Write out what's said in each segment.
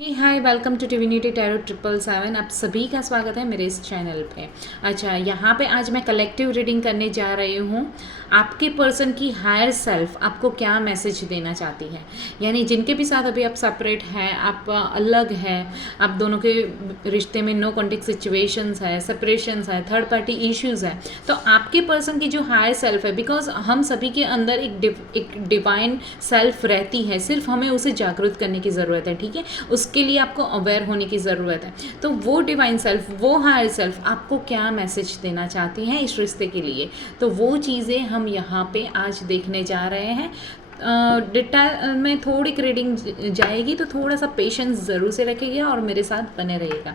Hi welcome to divinity tarot 777। आप सभी का स्वागत है मेरे इस चैनल पे। अच्छा, यहाँ पे आज मैं कलेक्टिव रीडिंग करने जा रही हूँ। आपके पर्सन की हायर सेल्फ आपको क्या मैसेज देना चाहती है, यानी जिनके भी साथ अभी आप सेपरेट हैं, आप अलग हैं, आप दोनों के रिश्ते में नो कॉन्टेक्ट सिचुएशंस है, सेपरेशंस है, थर्ड पार्टी इश्यूज है, तो आपके पर्सन की जो हायर सेल्फ है, बिकॉज हम सभी के अंदर एक डिवाइन सेल्फ रहती है, सिर्फ हमें उसे जागरूक करने की ज़रूरत है। ठीक है, उसके लिए आपको अवेयर होने की ज़रूरत है। तो वो डिवाइन सेल्फ, वो हायर सेल्फ आपको क्या मैसेज देना चाहती हैं इस रिश्ते के लिए, तो वो चीज़ें हम यहाँ पे आज देखने जा रहे हैं। डिटेल में थोड़ी रीडिंग जाएगी, तो थोड़ा सा पेशेंस ज़रूर से रखिएगा और मेरे साथ बने रहिएगा।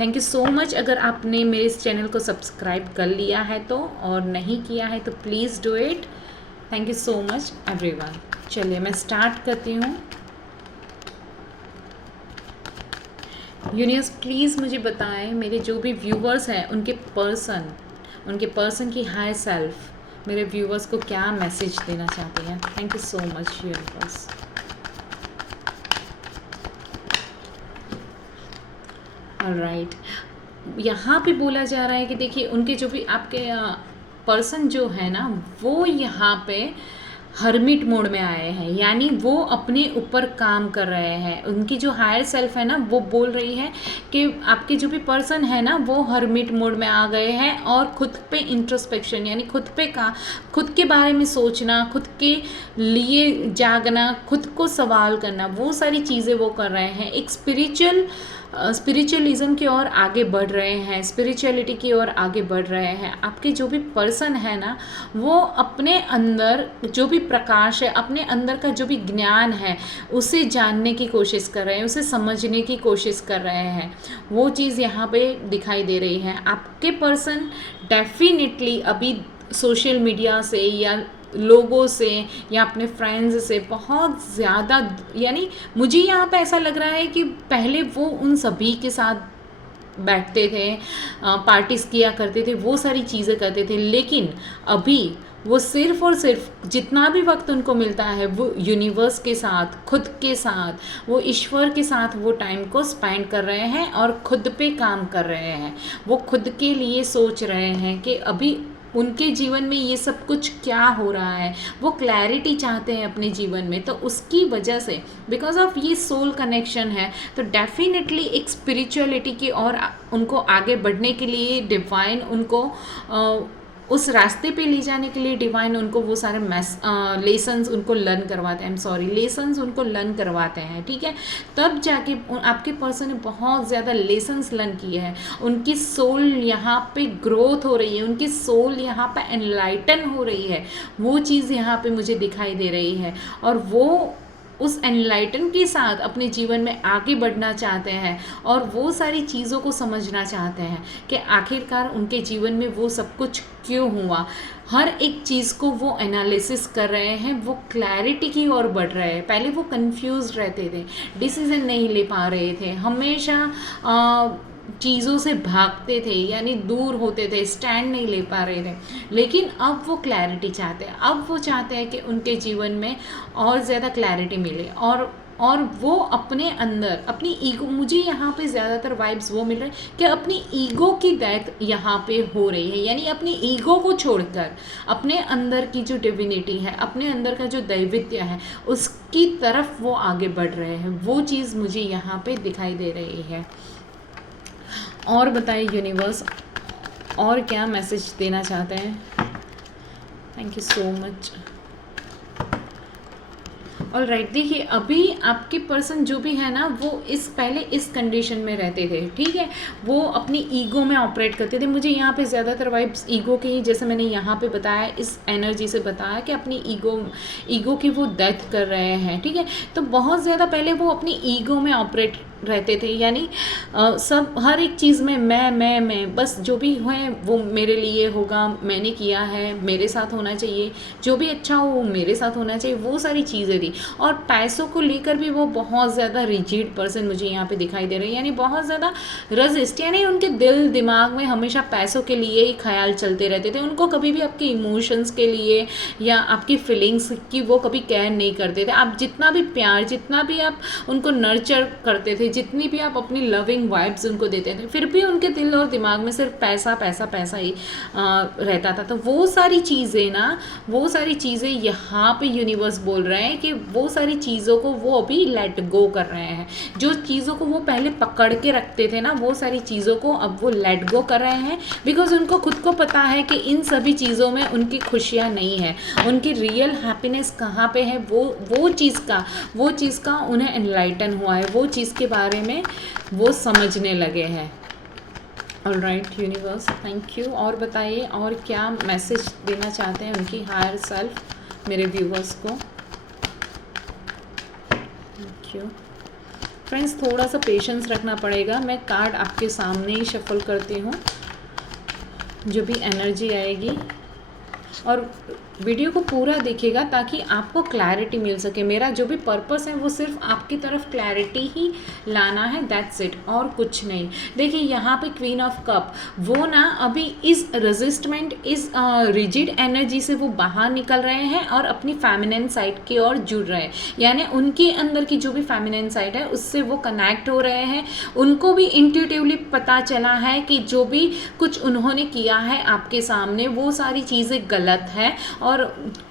Thank you so much. अगर आपने मेरे इस चैनल को सब्सक्राइब कर लिया है तो, और नहीं किया है तो please do it. Thank you so much everyone. चलिए मैं स्टार्ट करती हूँ। यूनिवर्स प्लीज़ मुझे बताएं, मेरे जो भी व्यूवर्स हैं उनके पर्सन की हायर सेल्फ मेरे व्यूवर्स को क्या मैसेज देना चाहते हैं। Thank you so much universe. Alright, यहाँ पे बोला जा रहा है कि देखिए उनके जो भी आपके पर्सन जो है ना, वो यहाँ पे हर्मिट मोड में आए हैं, यानी वो अपने ऊपर काम कर रहे हैं। उनकी जो हायर सेल्फ है ना, वो बोल रही है कि आपके जो भी पर्सन है ना, वो हर्मिट मोड में आ गए हैं और खुद पे इंट्रोस्पेक्शन, यानी खुद के बारे में सोचना, खुद के लिए जागना, खुद को सवाल करना, वो सारी चीज़ें वो कर रहे हैं। एक स्पिरिचुअलिज्म की ओर आगे बढ़ रहे हैं, स्पिरिचुअलिटी की ओर आगे बढ़ रहे हैं। आपके जो भी पर्सन है ना, वो अपने अंदर जो भी प्रकाश है, अपने अंदर का जो भी ज्ञान है, उसे जानने की कोशिश कर रहे हैं, उसे समझने की कोशिश कर रहे हैं। वो चीज़ यहाँ पे दिखाई दे रही है। आपके पर्सन डेफिनेटली अभी सोशल मीडिया से या लोगों से या अपने फ्रेंड्स से बहुत ज़्यादा, यानी मुझे यहाँ पे ऐसा लग रहा है कि पहले वो उन सभी के साथ बैठते थे, पार्टीज किया करते थे, वो सारी चीज़ें करते थे, लेकिन अभी वो सिर्फ और सिर्फ जितना भी वक्त उनको मिलता है, वो यूनिवर्स के साथ, खुद के साथ, वो ईश्वर के साथ वो टाइम को स्पेंड कर रहे हैं और खुद पे काम कर रहे हैं। वो खुद के लिए सोच रहे हैं कि अभी उनके जीवन में ये सब कुछ क्या हो रहा है। वो क्लैरिटी चाहते हैं अपने जीवन में, तो उसकी वजह से, बिकॉज ऑफ ये सोल कनेक्शन है, तो डेफिनेटली एक स्पिरिचुअलिटी की और उनको आगे बढ़ने के लिए डिवाइन उनको उस रास्ते पे ले जाने के लिए डिवाइन उनको वो सारे लेसन्स उनको लर्न करवाते हैं, लेसन्स उनको लर्न करवाते हैं। ठीक है, तब जाके आपके पर्सन ने बहुत ज़्यादा लेसन्स लर्न किए हैं। उनकी सोल यहाँ पे ग्रोथ हो रही है, उनकी सोल यहाँ पे एनलाइटन हो रही है। वो चीज़ यहाँ पे मुझे दिखाई दे रही है, और वो उस एनलाइटन के साथ अपने जीवन में आगे बढ़ना चाहते हैं, और वो सारी चीज़ों को समझना चाहते हैं कि आखिरकार उनके जीवन में वो सब कुछ क्यों हुआ। हर एक चीज़ को वो एनालिसिस कर रहे हैं, वो क्लैरिटी की ओर बढ़ रहे हैं। पहले वो कंफ्यूज रहते थे, डिसीजन नहीं ले पा रहे थे, हमेशा चीज़ों से भागते थे, यानी दूर होते थे, स्टैंड नहीं ले पा रहे थे। लेकिन अब वो क्लैरिटी चाहते हैं। अब वो चाहते हैं कि उनके जीवन में और ज़्यादा क्लैरिटी मिले, और वो अपने अंदर अपनी ईगो, मुझे यहाँ पे ज़्यादातर वाइब्स वो मिल रहे हैं कि अपनी ईगो की डेथ यहाँ पे हो रही है, यानी अपनी ईगो को छोड़कर अपने अंदर की जो डिविनिटी है, अपने अंदर का जो दैवित्य है, उसकी तरफ वो आगे बढ़ रहे हैं। वो चीज़ मुझे यहाँ पे दिखाई दे रही है। और बताइए यूनिवर्स, और क्या मैसेज देना चाहते हैं। Thank you so much. Alright, देखिए अभी आपके पर्सन जो भी है ना, वो पहले इस कंडीशन में रहते थे। ठीक है, वो अपनी ईगो में ऑपरेट करते थे। मुझे यहाँ पे ज़्यादातर वाइब्स ईगो के ही, जैसे मैंने यहाँ पे बताया, इस एनर्जी से बताया कि अपनी ईगो की वो डेथ कर रहे हैं। ठीक है, तो बहुत ज़्यादा पहले वो अपनी ईगो में ऑपरेट रहते थे, यानी सब हर एक चीज़ में मैं बस जो भी है वो मेरे लिए होगा, मैंने किया है, मेरे साथ होना चाहिए, जो भी अच्छा हो वो मेरे साथ होना चाहिए, वो सारी चीज़ें थी। और पैसों को लेकर भी वो बहुत ज़्यादा रिजिड पर्सन मुझे यहाँ पे दिखाई दे रहे हैं, यानी बहुत ज़्यादा रजिस्ट, यानी उनके दिल दिमाग में हमेशा पैसों के लिए ही ख्याल चलते रहते थे। उनको कभी भी आपके इमोशंस के लिए या आपकी फीलिंग्स की वो कभी केयर नहीं करते थे। आप जितना भी प्यार, जितना भी आप उनको नर्चर करते थे, जितनी भी आप अपनी लविंग वाइब्स उनको देते थे, फिर भी उनके दिल और दिमाग में सिर्फ पैसा पैसा पैसा ही रहता था। तो वो सारी चीज़ें ना, वो सारी चीज़ें यहाँ पे यूनिवर्स बोल रहे हैं कि वो सारी चीज़ों को वो अभी लेट गो कर रहे हैं। जो चीज़ों को वो पहले पकड़ के रखते थे ना, वो सारी चीज़ों को अब वो लेट गो कर रहे हैं, बिकॉज उनको खुद को पता है कि इन सभी चीज़ों में उनकी खुशियाँ नहीं है। उनकी रियल हैप्पीनेस कहाँ पे है, वो चीज़ का उन्हें एनलाइटन हुआ है, वो चीज़ के बारे में वो समझने लगे हैं। Alright universe, thank you. और बताइए और क्या मैसेज देना चाहते हैं उनकी हायर सेल्फ मेरे व्यूवर्स को। थैंक यू फ्रेंड्स, थोड़ा सा पेशेंस रखना पड़ेगा। मैं कार्ड आपके सामने ही शफल करती हूँ, जो भी एनर्जी आएगी, और वीडियो को पूरा देखिएगा ताकि आपको क्लैरिटी मिल सके। मेरा जो भी पर्पस है वो सिर्फ आपकी तरफ क्लैरिटी ही लाना है, दैट्स इट, और कुछ नहीं। देखिए यहाँ पे क्वीन ऑफ कप, वो ना अभी इस रेजिस्टमेंट, इस रिजिड एनर्जी से वो बाहर निकल रहे हैं और अपनी फेमिनिन साइड की ओर जुड़ रहे हैं, यानी उनके अंदर की जो भी फेमिनिन साइड है उससे वो कनेक्ट हो रहे हैं। उनको भी इंट्यूटिवली पता चला है कि जो भी कुछ उन्होंने किया है आपके सामने वो सारी चीज़ें गलत है, और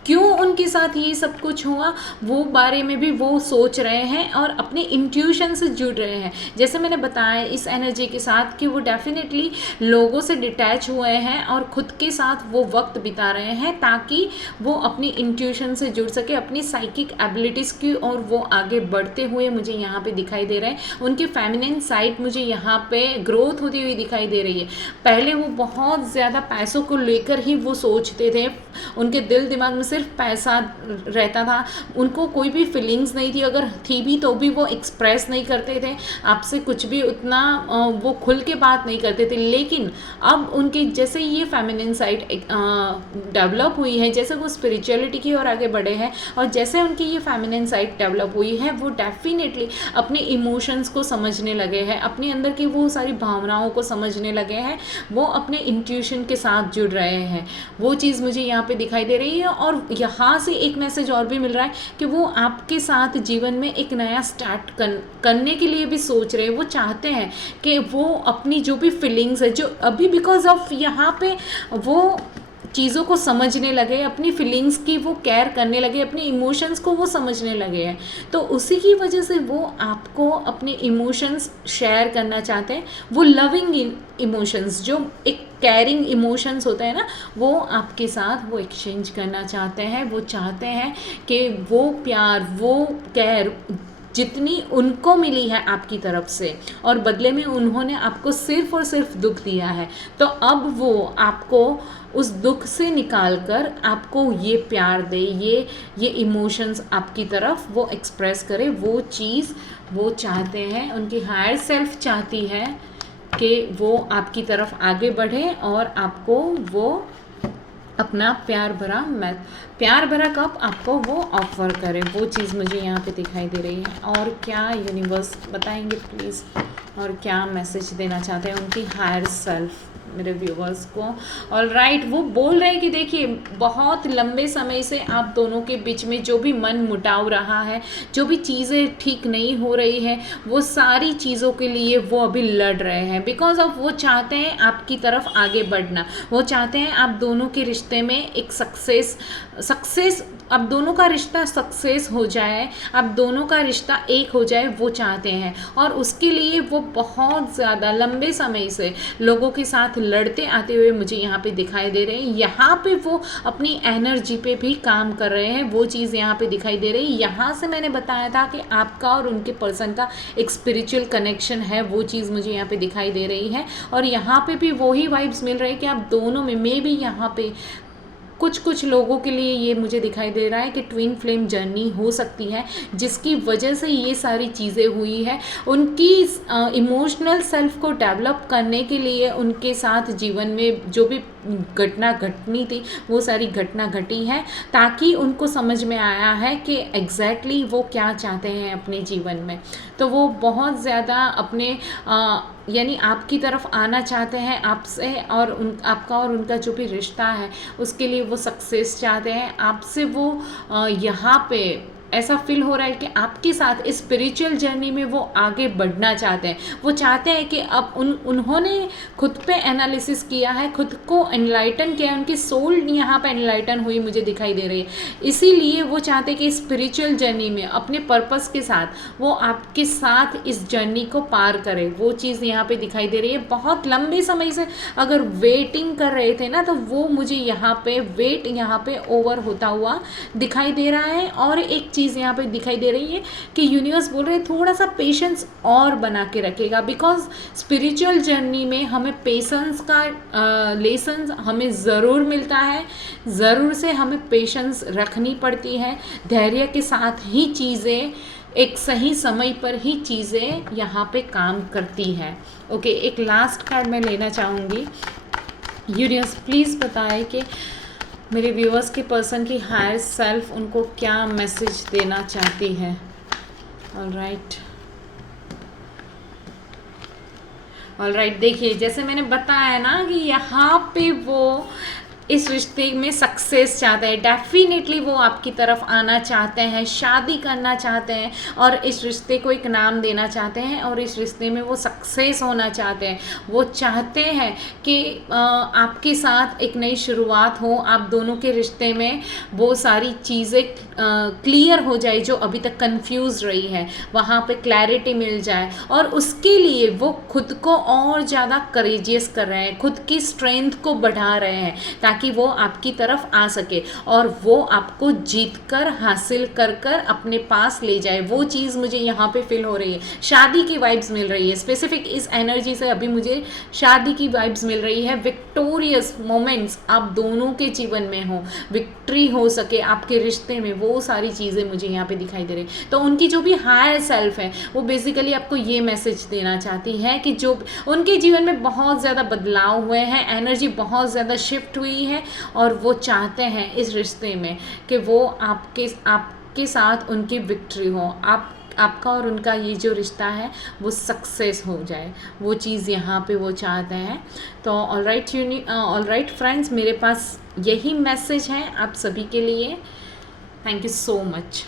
क्यों उनके साथ ये सब कुछ हुआ वो बारे में भी वो सोच रहे हैं और अपने इंट्यूशन से जुड़ रहे हैं। जैसे मैंने बताया इस एनर्जी के साथ कि वो डेफिनेटली लोगों से डिटैच हुए हैं और खुद के साथ वो वक्त बिता रहे हैं ताकि वो अपनी इंट्यूशन से जुड़ सके, अपनी साइकिक एबिलिटीज़ की और वो आगे बढ़ते हुए मुझे यहाँ पे दिखाई दे रहे हैं। उनके फेमिनिन साइड मुझे यहाँ पे ग्रोथ होती हुई दिखाई दे रही है। पहले वो बहुत ज़्यादा पैसों को लेकर ही वो सोचते थे, उनके दिल दिमाग में सिर्फ पैसा रहता था, उनको कोई भी फीलिंग्स नहीं थी, अगर थी भी तो भी वो एक्सप्रेस नहीं करते थे आपसे कुछ भी, उतना वो खुल के बात नहीं करते थे। लेकिन अब उनके जैसे ये फेमिनिन साइड डेवलप हुई है, जैसे वो स्पिरिचुअलिटी की ओर आगे बढ़े हैं और जैसे उनकी ये फेमिनिन साइड डेवलप हुई है, वो डेफिनेटली अपने इमोशंस को समझने लगे हैं, अपने अंदर की वो सारी भावनाओं को समझने लगे हैं, वो अपने इंट्यूशन के साथ जुड़ रहे हैं। वो चीज़ मुझे यहाँ पे दिखाई दे रही है। और यहाँ से एक मैसेज और भी मिल रहा है कि वो आपके साथ जीवन में एक नया स्टार्ट करने के लिए भी सोच रहे हैं। वो चाहते हैं कि वो अपनी जो भी फीलिंग्स है, जो अभी बिकॉज ऑफ यहाँ पे वो चीज़ों को समझने लगे, अपनी फीलिंग्स की वो केयर करने लगे, अपने इमोशंस को वो समझने लगे हैं, तो उसी की वजह से वो आपको अपने इमोशंस शेयर करना चाहते हैं। वो लविंग इमोशंस, जो एक केयरिंग इमोशंस होता है ना, वो आपके साथ वो एक्सचेंज करना चाहते हैं। वो चाहते हैं कि वो प्यार, वो केयर जितनी उनको मिली है आपकी तरफ से और बदले में उन्होंने आपको सिर्फ और सिर्फ दुख दिया है, तो अब वो आपको उस दुख से निकालकर आपको ये प्यार दे, ये इमोशंस आपकी तरफ वो एक्सप्रेस करे। वो चीज़ वो चाहते हैं, उनकी हायर सेल्फ चाहती है कि वो आपकी तरफ आगे बढ़े और आपको वो अपना प्यार भरा कप आपको वो ऑफर करे। वो चीज़ मुझे यहाँ पे दिखाई दे रही है। और क्या यूनिवर्स बताएंगे प्लीज़, और क्या मैसेज देना चाहते हैं उनकी हायर सेल्फ मेरे व्यूवर्स को। ऑलराइट, वो बोल रहे हैं कि देखिए बहुत लंबे समय से आप दोनों के बीच में जो भी मन मुटाव रहा है, जो भी चीज़ें ठीक नहीं हो रही है, वो सारी चीज़ों के लिए वो अभी लड़ रहे हैं, बिकॉज ऑफ वो चाहते हैं आपकी तरफ आगे बढ़ना। वो चाहते हैं आप दोनों के रिश्ते में एक सक्सेस अब दोनों का रिश्ता सक्सेस हो जाए, अब दोनों का रिश्ता एक हो जाए, वो चाहते हैं। और उसके लिए वो बहुत ज़्यादा लंबे समय से लोगों के साथ लड़ते आते हुए मुझे यहाँ पे दिखाई दे रहे हैं। यहाँ पे वो अपनी एनर्जी पे भी काम कर रहे हैं, वो चीज़ यहाँ पे दिखाई दे रही है। यहाँ से मैंने बताया था कि आपका और उनके पर्सन का एक स्पिरिचुअल कनेक्शन है, वो चीज़ मुझे यहाँ पे दिखाई दे रही है। और यहाँ पे भी वही वाइब्स मिल रहे हैं कि आप दोनों में मे भी यहाँ पे कुछ लोगों के लिए ये मुझे दिखाई दे रहा है कि ट्विन फ्लेम जर्नी हो सकती है, जिसकी वजह से ये सारी चीज़ें हुई है। उनकी इमोशनल सेल्फ को डेवलप करने के लिए उनके साथ जीवन में जो भी घटना घटनी थी वो सारी घटना घटी है, ताकि उनको समझ में आया है कि एग्जैक्टली वो क्या चाहते हैं अपने जीवन में। तो वो बहुत ज़्यादा अपने यानी आपकी तरफ आना चाहते हैं आपसे, और आपका और उनका जो भी रिश्ता है उसके लिए वो सक्सेस चाहते हैं आपसे। वो यहाँ पे ऐसा फील हो रहा है कि आपके साथ इस स्पिरिचुअल जर्नी में वो आगे बढ़ना चाहते हैं। वो चाहते हैं कि अब उन्होंने खुद पे एनालिसिस किया है, खुद को एनलाइटन किया है, उनकी सोल यहाँ पे एनलाइटन हुई मुझे दिखाई दे रही है। इसीलिए वो चाहते हैं कि स्पिरिचुअल जर्नी में अपने पर्पस के साथ वो आपके साथ इस जर्नी को पार करें। वो चीज़ यहाँ पे दिखाई दे रही है। बहुत लंबे समय से अगर वेटिंग कर रहे थे ना, तो वो मुझे यहाँ पे वेट यहाँ पे ओवर होता हुआ दिखाई दे रहा है। और एक चीज़ यहाँ पे दिखाई दे रही है कि यूनिवर्स बोल रहे हैं थोड़ा सा पेशेंस और बना के रखेगा, बिकॉज स्पिरिचुअल जर्नी में हमें पेशेंस का लेसन हमें ज़रूर मिलता है। ज़रूर से हमें पेशेंस रखनी पड़ती है, धैर्य के साथ ही चीज़ें एक सही समय पर ही चीज़ें यहाँ पे काम करती है। ओके, एक लास्ट कार्ड मैं लेना चाहूँगी। यूनिवर्स प्लीज़ बताएं कि मेरे व्यूअर्स के पर्सन की हायर सेल्फ उनको क्या मैसेज देना चाहती है। ऑलराइट, देखिए जैसे मैंने बताया ना कि यहाँ पे वो इस रिश्ते में सक्सेस चाहते हैं। डेफिनेटली वो आपकी तरफ आना चाहते हैं, शादी करना चाहते हैं, और इस रिश्ते को एक नाम देना चाहते हैं, और इस रिश्ते में वो सक्सेस होना चाहते हैं। वो चाहते हैं कि आपके साथ एक नई शुरुआत हो, आप दोनों के रिश्ते में वो सारी चीज़ें क्लियर हो जाए जो अभी तक कंफ्यूज रही है, वहाँ पे क्लैरिटी मिल जाए। और उसके लिए वो खुद को और ज़्यादा करेजियस कर रहे हैं, खुद की स्ट्रेंथ को बढ़ा रहे हैं, ताकि वो आपकी तरफ आ सके और वो आपको जीत कर हासिल कर कर अपने पास ले जाए। वो चीज़ मुझे यहाँ पे फील हो रही है। शादी की वाइब्स मिल रही है, स्पेसिफिक इस एनर्जी से अभी मुझे शादी की वाइब्स मिल रही है। विक्टोरियस मोमेंट्स आप दोनों के जीवन में हो, विक्ट्री हो सके आपके रिश्ते में, वो सारी चीज़ें मुझे यहाँ पे दिखाई दे रही। तो उनकी जो भी हायर सेल्फ है वो बेसिकली आपको ये मैसेज देना चाहती है कि जो उनके जीवन में बहुत ज़्यादा बदलाव हुए हैं, एनर्जी बहुत ज़्यादा शिफ्ट हुई है, और वो चाहते हैं इस रिश्ते में कि वो आपके साथ उनकी विक्ट्री हो, आपका और उनका ये जो रिश्ता है वो सक्सेस हो जाए। वो चीज़ यहाँ पे वो चाहते हैं। तो ऑलराइट फ्रेंड्स, मेरे पास यही मैसेज है आप सभी के लिए। Thank you so much.